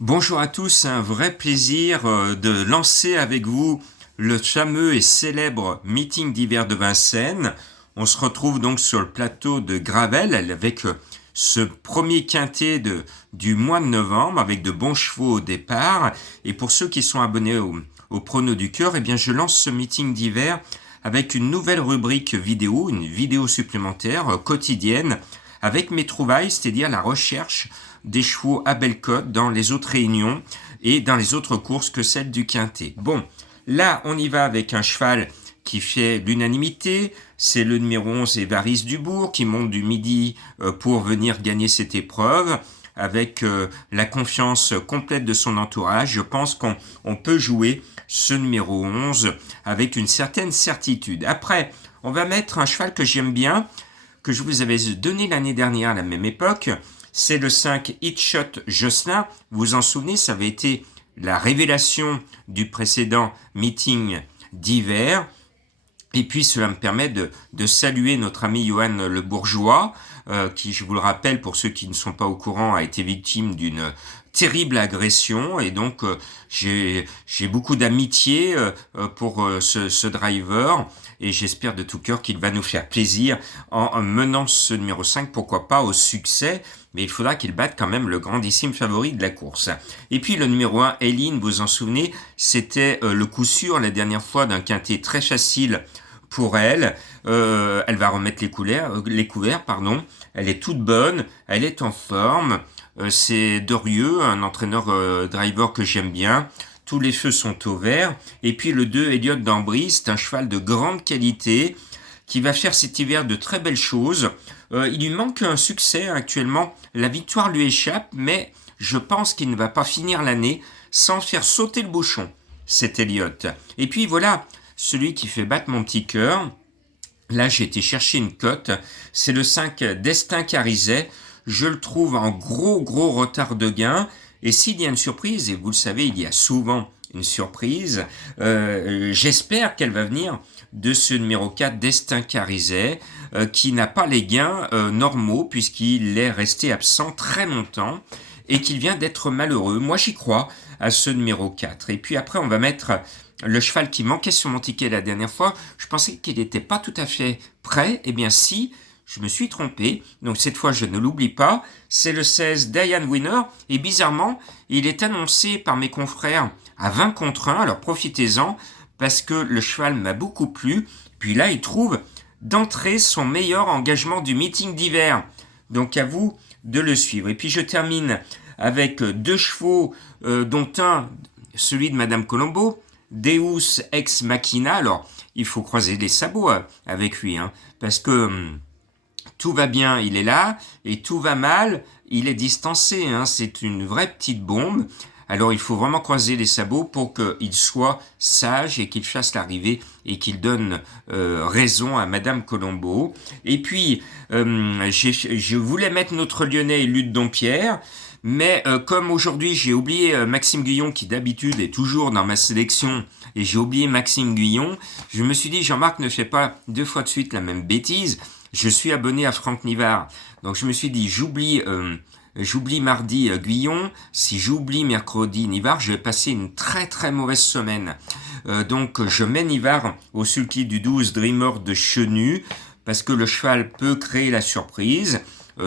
Bonjour à tous, un vrai plaisir de lancer avec vous le fameux et célèbre meeting d'hiver de Vincennes. On se retrouve donc sur le plateau de Gravel avec ce premier quintet du mois de novembre avec de bons chevaux au départ. Et pour ceux qui sont abonnés au Prono du Cœur, eh bien je lance ce meeting d'hiver avec une nouvelle rubrique vidéo, une vidéo supplémentaire quotidienne avec mes trouvailles, c'est-à-dire la recherche des chevaux à belle cote dans les autres réunions et dans les autres courses que celle du quintet. Bon, là on y va avec un cheval qui fait l'unanimité, c'est le numéro 11 Évariste Dubourg qui monte du Midi pour venir gagner cette épreuve avec la confiance complète de son entourage. Je pense qu'on peut jouer ce numéro 11 avec une certaine certitude. Après, on va mettre un cheval que j'aime bien, que je vous avais donné l'année dernière à la même époque. C'est le 5 Hitshot Jocelyn. Vous vous en souvenez, ça avait été la révélation du précédent meeting d'hiver. Et puis cela me permet de saluer notre ami Johan Le Bourgeois, qui, je vous le rappelle, pour ceux qui ne sont pas au courant, a été victime d'une terrible agression. Et donc j'ai beaucoup d'amitié pour ce driver. Et j'espère de tout cœur qu'il va nous faire plaisir en menant ce numéro 5, pourquoi pas, au succès. Mais il faudra qu'il batte quand même le grandissime favori de la course. Et puis le numéro 1, Eileen, vous en souvenez, c'était le coup sûr la dernière fois d'un quintet très facile pour elle. Elle va remettre les couverts. Elle est toute bonne, elle est en forme. C'est Dorieux, un entraîneur driver que j'aime bien. Tous les feux sont au vert. Et puis le 2, Elliot d'Ambry, c'est un cheval de grande qualité qui va faire cet hiver de très belles choses. Il lui manque un succès actuellement. La victoire lui échappe, mais je pense qu'il ne va pas finir l'année sans faire sauter le bouchon, cet Elliot. Et puis voilà, celui qui fait battre mon petit cœur. Là, j'ai été chercher une cote. C'est le 5 Destin Carizet. Je le trouve en gros retard de gain. Et s'il y a une surprise, et vous le savez, il y a souvent une surprise, j'espère qu'elle va venir de ce numéro 4, Destin Carizet, qui n'a pas les gains normaux, puisqu'il est resté absent très longtemps, et qu'il vient d'être malheureux. Moi, j'y crois à ce numéro 4. Et puis après, on va mettre le cheval qui manquait sur mon ticket la dernière fois. Je pensais qu'il n'était pas tout à fait prêt. Eh bien si, je me suis trompé. Donc cette fois, je ne l'oublie pas. C'est le 16 Diane Winner. Et bizarrement, il est annoncé par mes confrères à 20 contre 1. Alors profitez-en, parce que le cheval m'a beaucoup plu. Puis là, il trouve d'entrée son meilleur engagement du meeting d'hiver. Donc à vous de le suivre. Et puis je termine avec deux chevaux, dont un, celui de Madame Colombo, Deus Ex Machina. Alors, il faut croiser les sabots avec lui, parce que tout va bien, il est là, et tout va mal, il est distancé. C'est une vraie petite bombe. Alors, il faut vraiment croiser les sabots pour qu'il soit sage et qu'il fasse l'arrivée et qu'il donne raison à Madame Colombo. Et puis, je voulais mettre notre Lyonnais Luc Dompierre. Mais comme aujourd'hui j'ai oublié Maxime Guyon, qui d'habitude est toujours dans ma sélection, et j'ai oublié Maxime Guyon, je me suis dit, Jean-Marc, ne fais pas deux fois de suite la même bêtise. Je suis abonné à Franck Nivard. Donc je me suis dit, j'oublie mardi Guyon. Si j'oublie mercredi Nivard, je vais passer une très très mauvaise semaine. Donc je mets Nivard au sulky du 12 Dreamer de Chenu, parce que le cheval peut créer la surprise.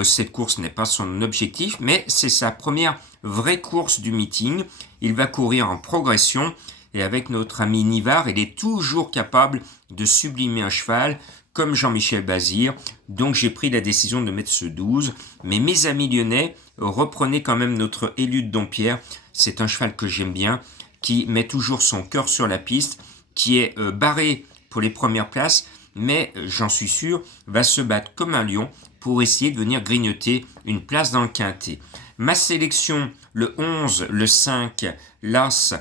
Cette course n'est pas son objectif, mais c'est sa première vraie course du meeting. Il va courir en progression, et avec notre ami Nivard, il est toujours capable de sublimer un cheval, comme Jean-Michel Bazir. Donc j'ai pris la décision de mettre ce 12. Mais mes amis lyonnais, reprenez quand même notre élu de Dompierre. C'est un cheval que j'aime bien, qui met toujours son cœur sur la piste, qui est barré pour les premières places, mais j'en suis sûr, va se battre comme un lion pour essayer de venir grignoter une place dans le quintet. Ma sélection, le 11, le 5, l'As,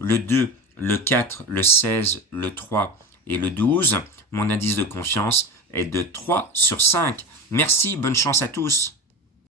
le 2, le 4, le 16, le 3 et le 12. Mon indice de confiance est de 3 sur 5. Merci, bonne chance à tous.